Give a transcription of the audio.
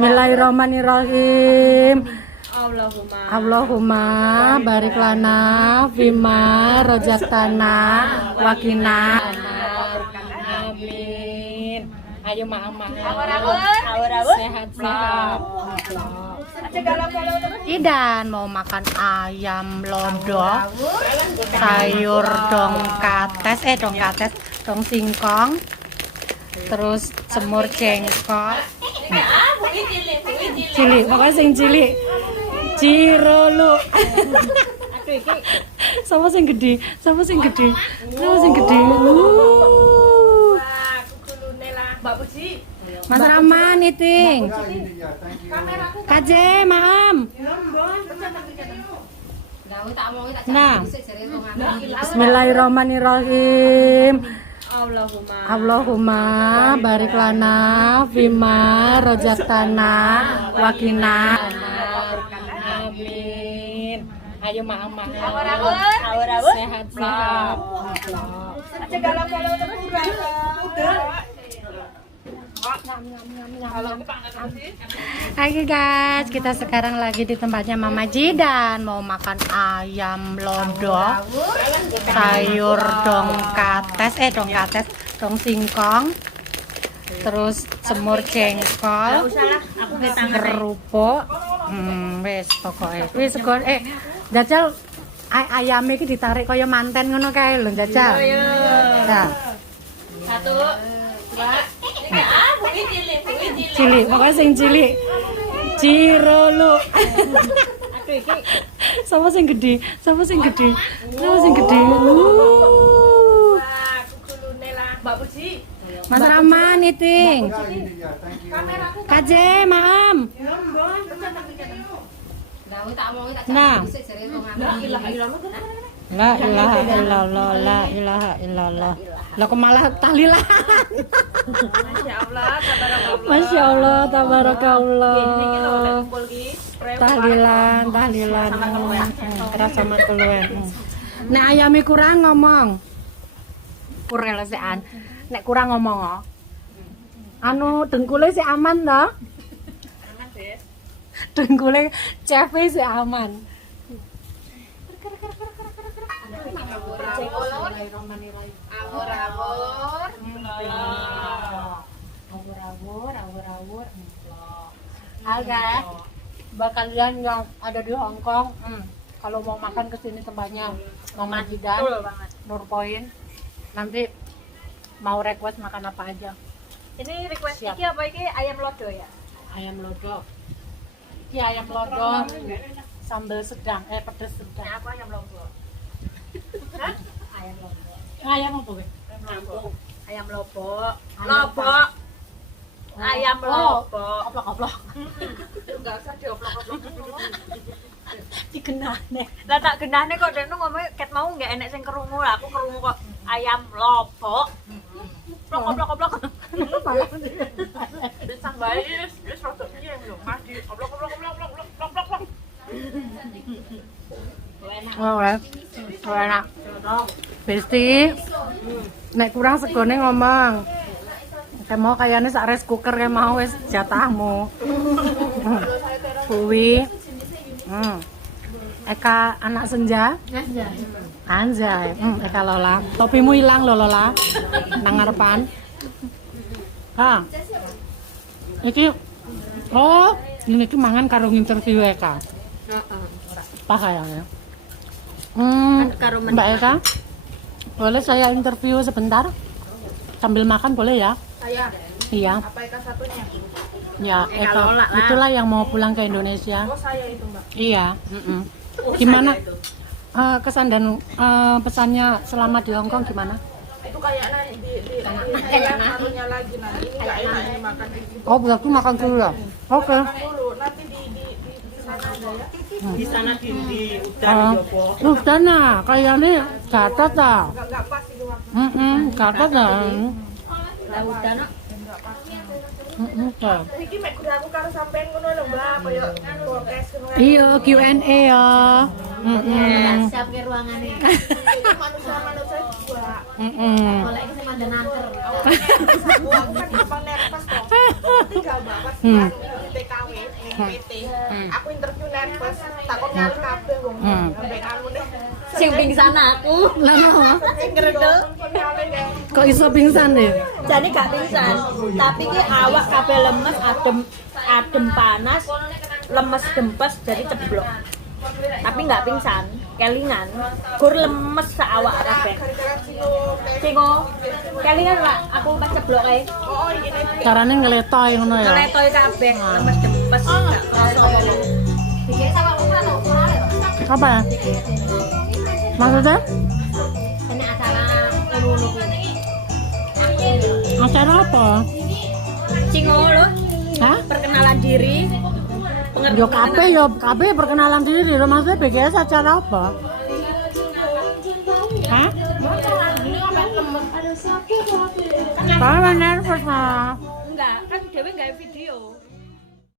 Bismillahirrahmanirrahim. Allahumma barik lana fima rojaktana wakina. Amin. Ayo maaf. Sehat-sehat. Idan mau makan ayam lodok, sayur dong singkong, terus semur jengkol, cili, pokoknya sing cili, cirolu. Sama sing gede. Mas Rahman iting. Kaje, maam. Nah, Bismillahirrahmanirrahim. Allahumma barik lana fima rojaktana wakina. Amin. Ayo maaf. Sehat-sehat. Hai guys, kita sekarang lagi di tempatnya Mama Jidan mau makan ayam lodok, sayur dong singkong, terus semur jengkol, kerupuk, wes pokoknya. Wes segon jajal ayamnya iki ditarik kaya manten ngono kae lho jajal. Nah. 1, 2, 3. Cili, pokoknya sing cili, cirolu. Sama sing gede. Mas Rahman iting. Kaje, maam. Nah, la ilaha illallah. Lah kok malah tahlilan. Masya Allah, tabarakallah. Tahlilan. Kerasa sama keluwen. Nek ayame kurang ngomong. Kurelesean. Nek kurang ngomong. Anu dengkule sih aman toh? Aman sih. Dengkule chef sih aman. Awur. Oke. Buat kalian yang ada di Hong Kong, kalau mau makan kesini tempatnya Mama Jidan, Nur Point, nanti mau request makan apa aja. Ini request iki apa iki ayam lodo ya? Ayam lodok. Iya ayam lodok. Sambal sedang, pedes sedang. Nah, aku ayam lodo. Ayam lodo. Ayam apa gue? Ayam lobok. Lobok. Ayam lobok. Oplok. Enggak usah dioplok-oplok. Digenahne. Lah tak genahne kok dekno ngomong ket mau enggak enek sing krungu. Lah aku krungu kok ayam lobok. Oplok. Bisa bae wis rada piye lho, Mas di oplok. Enak. Besti. Nek kurang segone ngomong. Kayak mau kayaknya sak rice cooker kayak mau wis jatahmu. Kuwi. Eka anak senja. Anjay. Eka Lola. Topimu hilang lho Lola. Nang ngarepan. Ha. Ini mangan karo interview Eka. Pakaiannya. Mbak Eka, boleh saya interview sebentar? Sambil makan boleh ya? Saya. Iya. Apa Eka satunya? Ya, Eka Lola, itulah yang mau pulang ke Indonesia. Oh, saya itu, Mbak. Iya. Oh, gimana? Kesan dan pesannya selama di Hong Kong gimana? Itu kayaknya kayak naruhnya lagi nanti ini nggak enak dimakan di situ. Oh, berarti makan dulu ya? Oke. Makan dulu, nanti di sana aja ya. Di sana di udan Jopo. Sana kayaknya gatot ah. Enggak pas itu waktu. Gatot ah. Lah udan Oke. iki mek kudu aku karo sampean ngono lho, Mbak, kaya podcast ngono. Iya, Q&A ya. Siap ke ruangane. Manusia juga. Oleh iki sing mandan anter. Aku kan gampang nervous kok. Tinggal Mbak pas TKW ning PT. Aku interview nervous, takut ngalih kabeh wong ambek anu nih. Sing pingsan aku. Lah ngono. Sing ngredel. Kok iso pingsan deh? Jadi gak pingsan, tapi ki awak kabeh lemes, adem panas, lemes dempes jadi ceblok. Tapi nggak pingsan, kelingan, gur lemes seawak kabeh. Cingo, kelingan lah, aku pas ceblok ae. Carane ngeletoy ngono ya. Keletoy kabeh, lemes dempes. Nggak kerasa. Apa ya? Maksudnya? Ini acara ngono kuwi. Acara apa? Cingo lho, Hah? perkenalan diri. Yo kabeh perkenalan diri. Lo maksudnya BGS acara apa? Hah? Kalau nervous mah. Enggak, kan Dewi nggak video